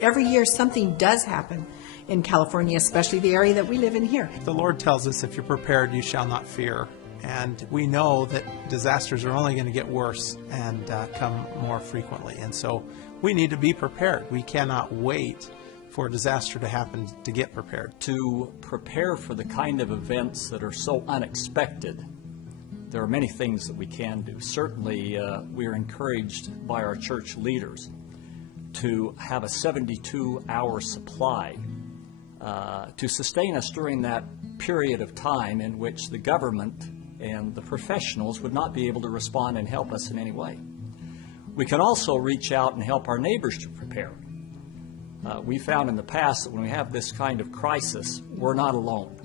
Every year something does happen in California, especially the area that we live in here. The Lord tells us, if you're prepared, you shall not fear. And we know that disasters are only going to get worse and come more frequently. And so we need to be prepared. We cannot wait for a disaster to happen to get prepared. To prepare for the kind of events that are so unexpected, there are many things that we can do. Certainly, we are encouraged by our church leaders to have a 72-hour supply to sustain us during that period of time in which the government and the professionals would not be able to respond and help us in any way. We can also reach out and help our neighbors to prepare. We found in the past that when we have this kind of crisis, we're not alone.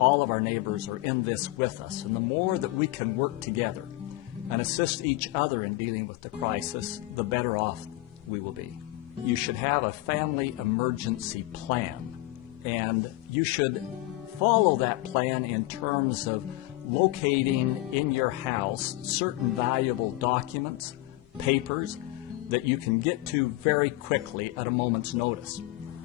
All of our neighbors are in this with us, and the more that we can work together and assist each other in dealing with the crisis, the better off we will be. You should have a family emergency plan, and you should follow that plan in terms of locating in your house certain valuable documents, papers, that you can get to very quickly at a moment's notice.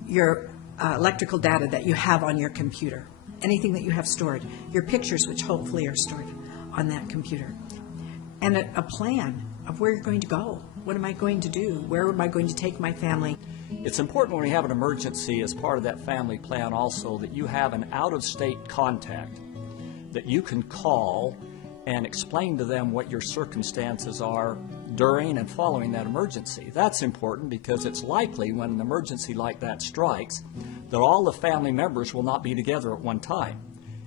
Your electrical data that you have on your computer, anything that you have stored, your pictures, which hopefully are stored on that computer, and a plan of where you're going to go. What am I going to do? Where am I going to take my family? It's important when we have an emergency as part of that family plan also that you have an out-of-state contact that you can call and explain to them what your circumstances are during and following that emergency. That's important because it's likely when an emergency like that strikes that all the family members will not be together at one time.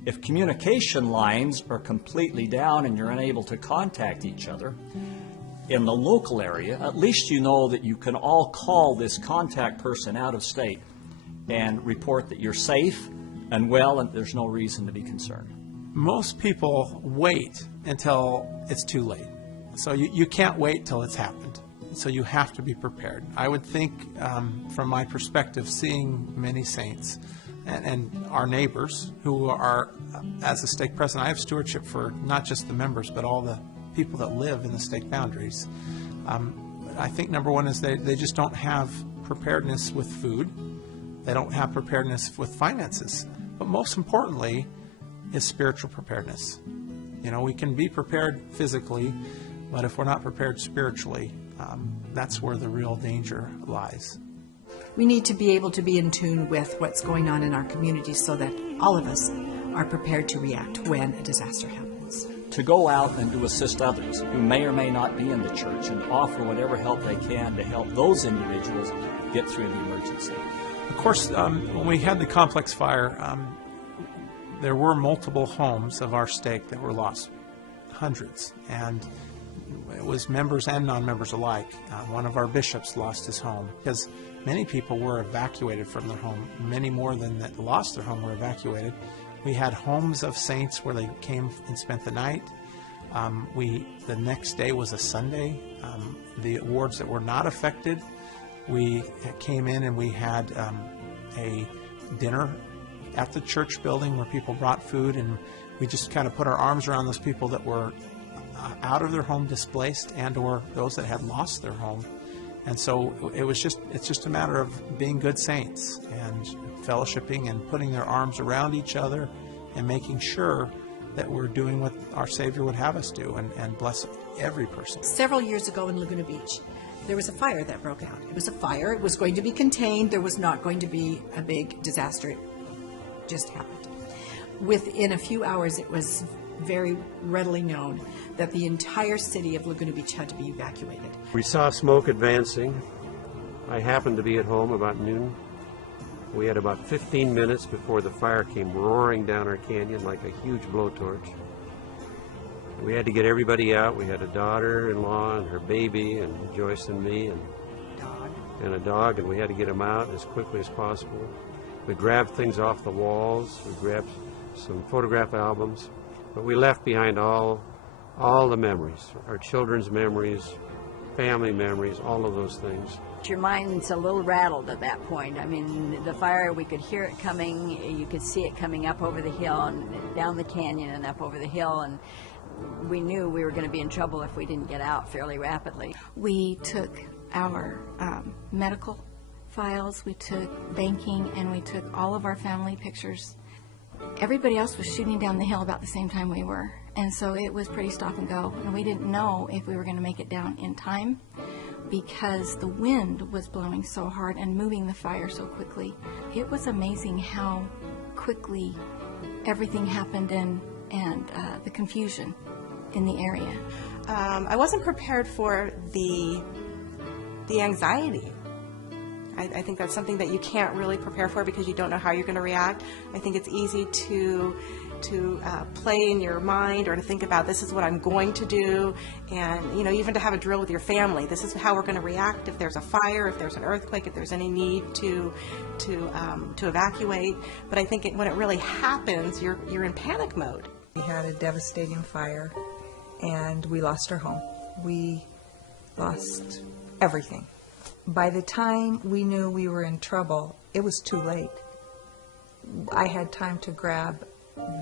If communication lines are completely down and you're unable to contact each other in the local area, at least you know that you can all call this contact person out of state and report that you're safe and well and there's no reason to be concerned. Most people wait until it's too late. So you can't wait till it's happened. So you have to be prepared. I would think, from my perspective, seeing many saints and our neighbors who are, as a stake president, I have stewardship for not just the members, but all the people that live in the stake boundaries. I think number one is they just don't have preparedness with food. They don't have preparedness with finances. But most importantly is spiritual preparedness. You know, we can be prepared physically, but if we're not prepared spiritually, that's where the real danger lies. We need to be able to be in tune with what's going on in our community so that all of us are prepared to react when a disaster happens. To go out and to assist others who may or may not be in the church and offer whatever help they can to help those individuals get through the emergency. Of course, when we had the complex fire, there were multiple homes of our stake that were lost, hundreds, and it was members and non-members alike. One of our bishops lost his home because many people were evacuated from their home. Many more than that lost their home were evacuated. We had homes of saints where they came and spent the night. The next day was a Sunday. The wards that were not affected, we came in and we had a dinner at the church building where people brought food, and we just kind of put our arms around those people that were out of their home, displaced, and or those that had lost their home. And so it's just a matter of being good saints and fellowshipping and putting their arms around each other and making sure that we're doing what our Savior would have us do and bless every person. Several years ago in Laguna Beach, there was a fire that broke out. It was a fire. It was going to be contained. There was not going to be a big disaster. It just happened. Within a few hours, it was very readily known that the entire city of Laguna Beach had to be evacuated. We saw smoke advancing. I happened to be at home about noon. We had about 15 minutes before the fire came roaring down our canyon like a huge blowtorch. We had to get everybody out. We had a daughter-in-law and her baby and Joyce and me and a dog, and we had to get them out as quickly as possible. We grabbed things off the walls. We grabbed some photograph albums, but we left behind all the memories, our children's memories, family memories, all of those things. Your mind's a little rattled at that point. I mean, the fire, we could hear it coming. You could see it coming up over the hill and down the canyon and up over the hill, and we knew we were going to be in trouble if we didn't get out fairly rapidly. We took our medical files, we took banking, and we took all of our family pictures. Everybody else was shooting down the hill about the same time we were, and so it was pretty stop and go, and we didn't know if we were going to make it down in time because the wind was blowing so hard and moving the fire so quickly. It was amazing how quickly everything happened and the confusion in the area. I wasn't prepared for the anxiety. I think that's something that you can't really prepare for because you don't know how you're going to react. I think it's easy to play in your mind or to think about this is what I'm going to do, and even to have a drill with your family. This is how we're going to react if there's a fire, if there's an earthquake, if there's any need to evacuate. But I think when it really happens, you're in panic mode. We had a devastating fire, and we lost our home. We lost everything. By the time we knew we were in trouble, it was too late. I had time to grab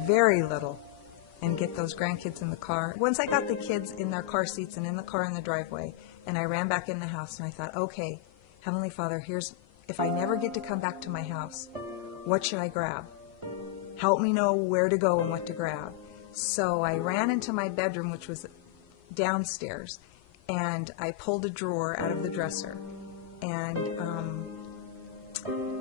very little and get those grandkids in the car. Once I got the kids in their car seats and in the car in the driveway, and I ran back in the house, and I thought, okay, Heavenly Father, if I never get to come back to my house, what should I grab? Help me know where to go and what to grab. So I ran into my bedroom, which was downstairs, and I pulled a drawer out of the dresser. And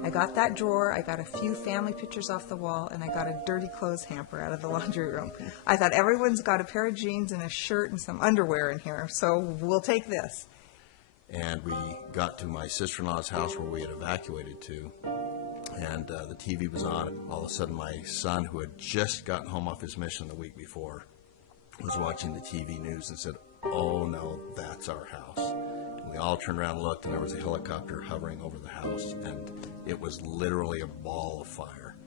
I got that drawer, I got a few family pictures off the wall, and I got a dirty clothes hamper out of the laundry room. I thought, everyone's got a pair of jeans and a shirt and some underwear in here, so we'll take this. And we got to my sister-in-law's house where we had evacuated to, and the TV was on. All of a sudden, my son, who had just gotten home off his mission the week before, was watching the TV news and said, "Oh no, that's our house." And we all turned around and looked, and there was a helicopter hovering over the house, and it was literally a ball of fire.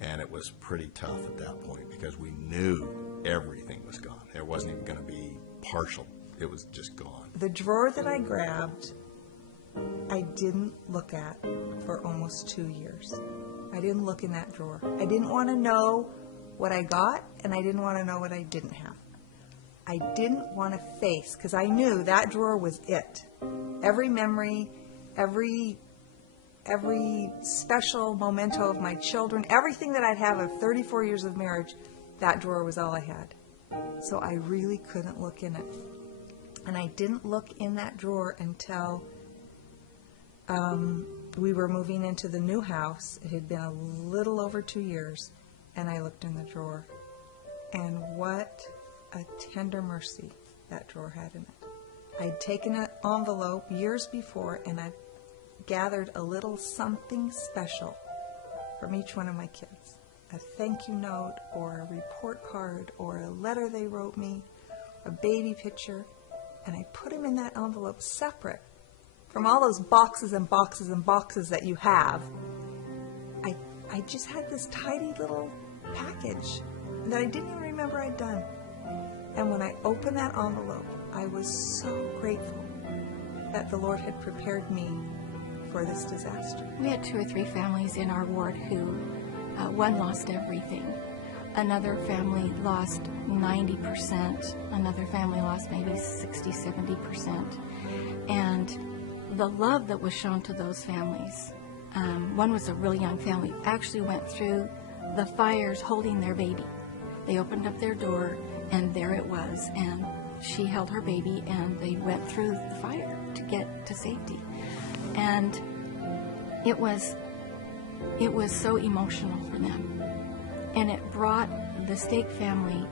And it was pretty tough at that point because we knew everything was gone. There wasn't even going to be partial. It was just gone. The drawer that I grabbed, I didn't look at for almost 2 years. I didn't look in that drawer. I didn't want to know what I got, and I didn't want to know what I didn't have. I didn't want to face, because I knew that drawer was it. Every memory, every special memento of my children, everything that I'd have of 34 years of marriage, that drawer was all I had. So I really couldn't look in it. And I didn't look in that drawer until we were moving into the new house. It had been a little over 2 years, and I looked in the drawer. And what a tender mercy that drawer had in it. I'd taken an envelope years before, and I'd gathered a little something special from each one of my kids. A thank you note, or a report card, or a letter they wrote me, a baby picture, and I put them in that envelope separate from all those boxes and boxes and boxes that you have. I just had this tidy little package that I didn't even remember I'd done. And when I opened that envelope, I was so grateful that the Lord had prepared me for this disaster. We had 2 or 3 families in our ward who, one lost everything. Another family lost 90%. Another family lost maybe 60, 70%. And the love that was shown to those families, one was a really young family, actually went through the fires holding their baby. They opened up their door, and there it was, and she held her baby, and they went through the fire to get to safety. And it was so emotional for them. And it brought the Stake family,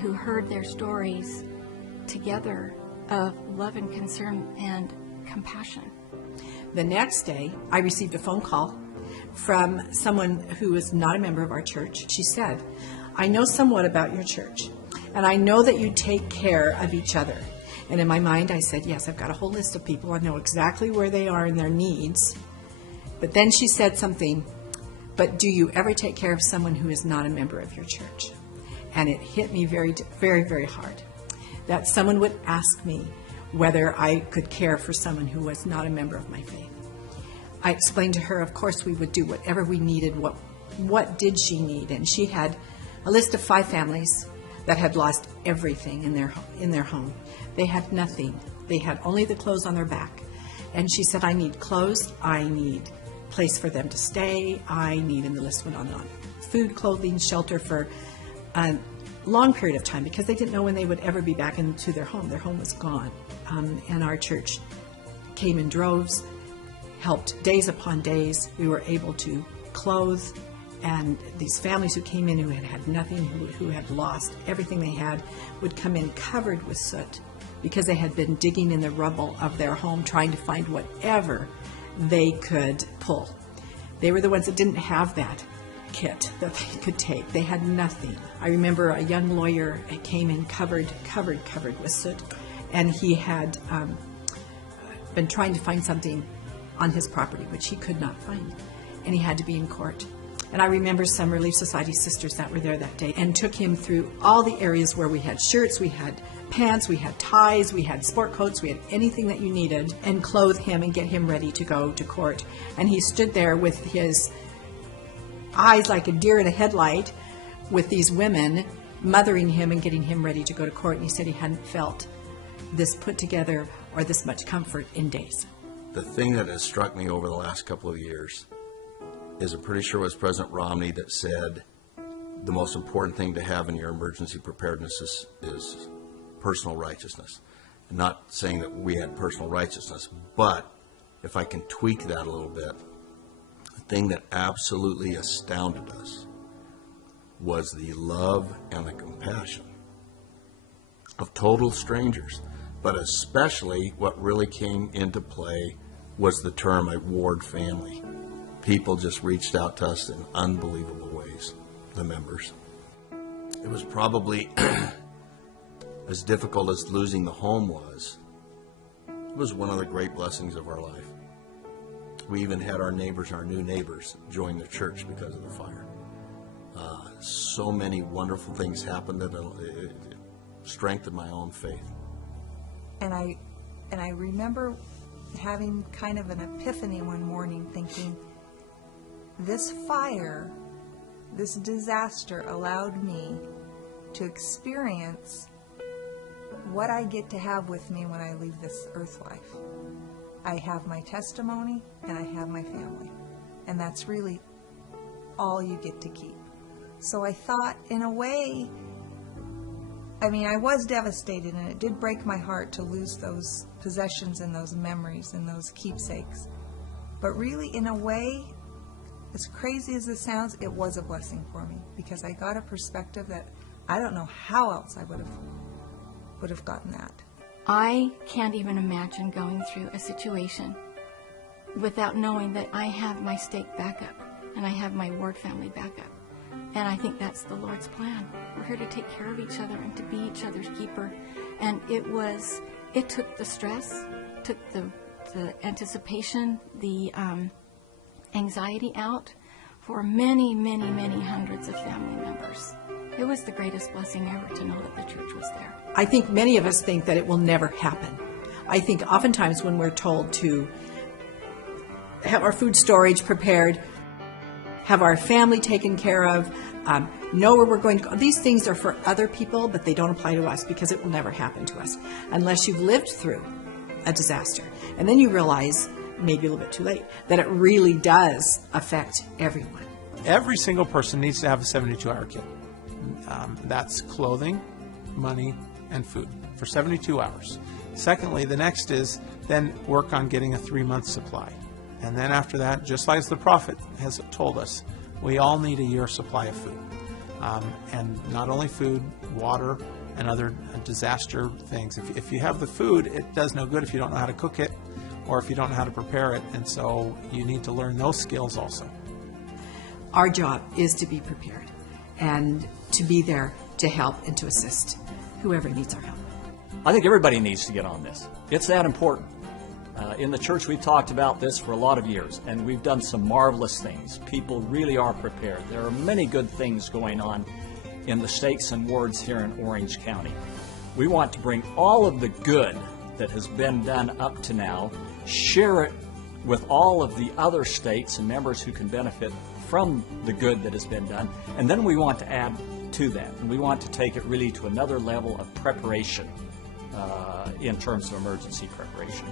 who heard their stories, together of love and concern and compassion. The next day, I received a phone call from someone who is not a member of our church. She said, "I know somewhat about your church, and I know that you take care of each other." And in my mind, I said, yes, I've got a whole list of people. I know exactly where they are in their needs. But then she said something, "But do you ever take care of someone who is not a member of your church?" And it hit me very, very, very hard that someone would ask me whether I could care for someone who was not a member of my faith. I explained to her, of course, we would do whatever we needed. What did she need? And she had a list of 5 families that had lost everything in their home. They had nothing. They had only the clothes on their back. And she said, I need clothes, I need place for them to stay, I need, and the list went on and on. Food, clothing, shelter for a long period of time, because they didn't know when they would ever be back into their home. Their home was gone. And our church came in droves, helped days upon days. We were able to clothe, and these families who came in who had had nothing, who had lost everything they had, would come in covered with soot because they had been digging in the rubble of their home trying to find whatever they could pull. They were the ones that didn't have that kit that they could take. They had nothing. I remember a young lawyer came in covered with soot, and he had been trying to find something on his property, which he could not find, and he had to be in court. And I remember some Relief Society sisters that were there that day and took him through all the areas where we had shirts, we had pants, we had ties, we had sport coats, we had anything that you needed, and clothe him and get him ready to go to court. And he stood there with his eyes like a deer in a headlight with these women mothering him and getting him ready to go to court. And he said he hadn't felt this put together or this much comfort in days. The thing that has struck me over the last couple of years is, I'm pretty sure it was President Romney that said the most important thing to have in your emergency preparedness is personal righteousness. I'm not saying that we had personal righteousness, but if I can tweak that a little bit, the thing that absolutely astounded us was the love and the compassion of total strangers. But especially what really came into play was the term a ward family. People just reached out to us in unbelievable ways, the members. It was probably as difficult as losing the home was. It was one of the great blessings of our life. We even had our neighbors, our new neighbors, join the church because of the fire. So many wonderful things happened that it strengthened my own faith. And I remember having kind of an epiphany one morning, thinking, this fire, this disaster allowed me to experience what I get to have with me when I leave this earth life. I have my testimony and I have my family. And that's really all you get to keep. So I thought, in a way, I mean, I was devastated, and it did break my heart to lose those possessions and those memories and those keepsakes. But really, in a way, as crazy as this sounds, it was a blessing for me, because I got a perspective that I don't know how else I would have gotten that. I can't even imagine going through a situation without knowing that I have my stake backup and I have my ward family backup. And I think that's the Lord's plan. We're here to take care of each other and to be each other's keeper. And it took the stress, took the anticipation, the anxiety out for many, many, many hundreds of family members. It was the greatest blessing ever to know that the church was there. I think many of us think that it will never happen. I think oftentimes when we're told to have our food storage prepared, have our family taken care of, know where we're going to go. These things are for other people, but they don't apply to us, because it will never happen to us unless you've lived through a disaster. And then you realize, maybe a little bit too late, that it really does affect everyone. Every single person needs to have a 72-hour kit. That's clothing, money, and food for 72 hours. Secondly, the next is then work on getting a 3-month supply. And then after that, just like the prophet has told us, we all need a year's supply of food. And not only food, water, and other disaster things. If you have the food, it does no good if you don't know how to cook it or if you don't know how to prepare it. And so you need to learn those skills also. Our job is to be prepared and to be there to help and to assist whoever needs our help. I think everybody needs to get on this. It's that important. In the church, we've talked about this for a lot of years, and we've done some marvelous things. People really are prepared. There are many good things going on in the stakes and wards here in Orange County. We want to bring all of the good that has been done up to now, share it with all of the other states and members who can benefit from the good that has been done, and then we want to add to that, and we want to take it really to another level of preparation in terms of emergency preparation.